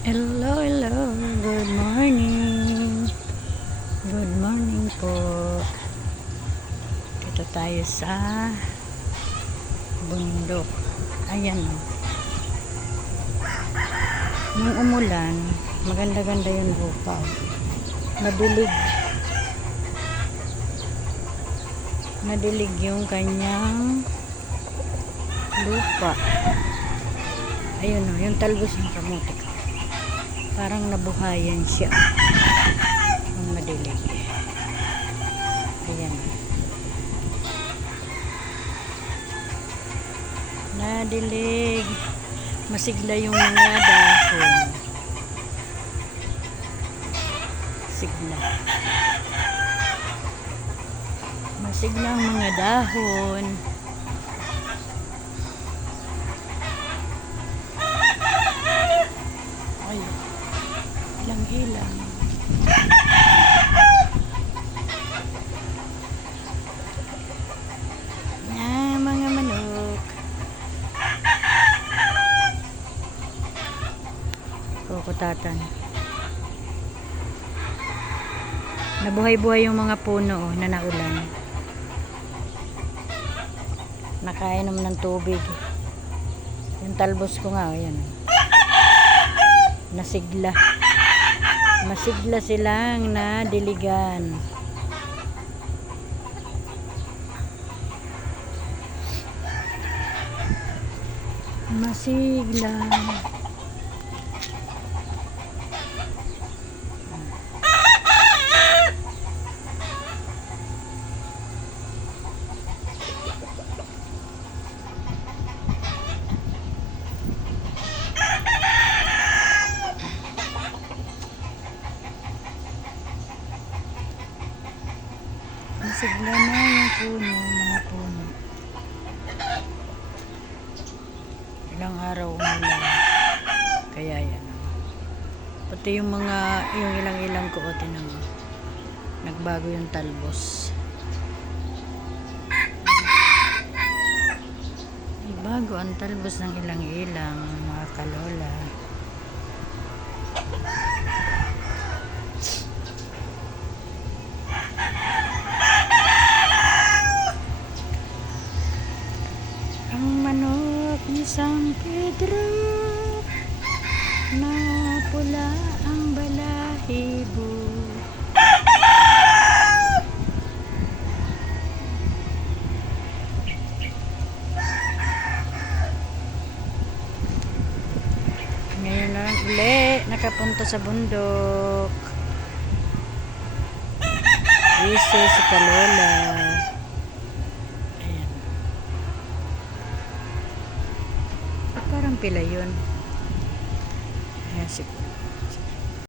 Hello, hello. Good morning. Good morning po. Dito tayo sa bundok. Ayan o. Nung umulan, maganda-ganda yung lupa. Madilig. Madilig yung kanyang lupa. Ayun o, yung talbos ng kamote ko. Parang nabuhayan siya. Ang madilig. Ayan. Nadilig. Masigla yung mga dahon. Sigla. Masigla ang mga dahon. Ay, ilang-ilang. Mga manok. Kukutatan. Nabuhay-buhay yung mga puno na naulan. Nakainom ng tubig. Yung talbos ko nga, ayan. Nasigla. Masigla silang nadiligan. Masigla. Masigla na yung puno, mga puno. Ilang araw umulan. Kaya yan. Pati yung mga, yung ilang-ilang ko, tinan mo. Nagbago yung talbos. Bago ang talbos ng ilang-ilang, mga kalola. Ang manok ni San Pedro, na pula ang balahibo. Ngayon na lang uli nakapunta sa bundok. Isi si Kalola. Ayan. Parang pila yun. Ayan si